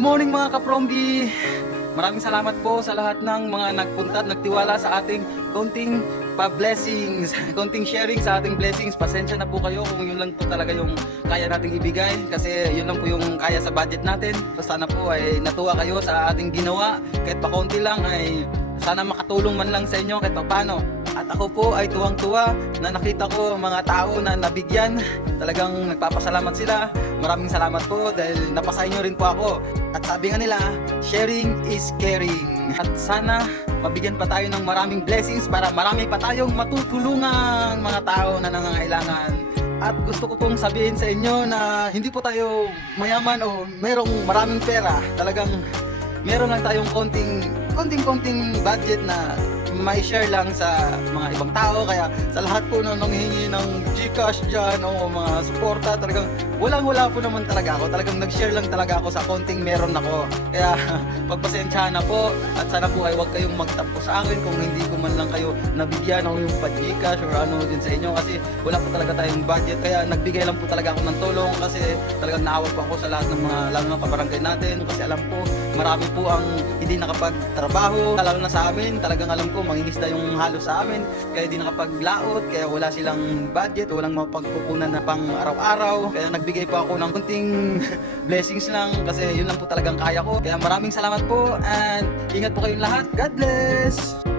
morning mga kapromdi! Maraming salamat po sa lahat ng mga nagpunta at nagtiwala sa ating konting pa-blessings, konting sharing sa ating blessings. Pasensya na po kayo kung yun lang po talaga yung kaya nating ibigay kasi yun lang po yung kaya sa budget natin. So sana po ay natuwa kayo sa ating ginawa. Kahit pa konti lang ay sana makatulong man lang sa inyo kahit pa paano. At ako po ay tuwang-tuwa na nakita ko mga tao na nabigyan. Talagang nagpapasalamat sila. Maraming salamat po dahil napasay nyo rin po ako. At sabi nga nila, sharing is caring. At sana mabigyan pa tayo ng maraming blessings para marami pa tayong matutulungan mga tao na nangangailangan. At gusto ko pong sabihin sa inyo na hindi po tayo mayaman o merong maraming pera. Talagang meron lang tayong konting budget na may share lang sa mga ibang tao. Kaya sa lahat po na nanghihingi ng Gcash dyan o mga suporta, talagang wala po naman talaga ako. Talagang nag-share lang talaga ako sa konting meron ako. Kaya pagpasensyahan na po at sana po ay huwag kayong magtampo sa akin kung hindi ko man lang kayo nabigyan o yung pa-Gcash or ano din sa inyo kasi wala po talaga tayong budget. Kaya nagbigay lang po talaga ako ng tulong kasi talagang naawa po ako sa lahat ng mga lalo na kabarangay natin kasi alam po marami po ang hindi nakapagtrabaho lalo na sa amin. Talagang alam ko mangingisda yung halos sa amin kaya hindi nakapaglaot kaya wala silang budget, walang mapagkukunan na pang araw-araw. Kaya nagbigay po ako ng kunting blessings lang kasi yun lang po talagang kaya ko. Kaya maraming salamat po and ingat po kayong lahat. God bless!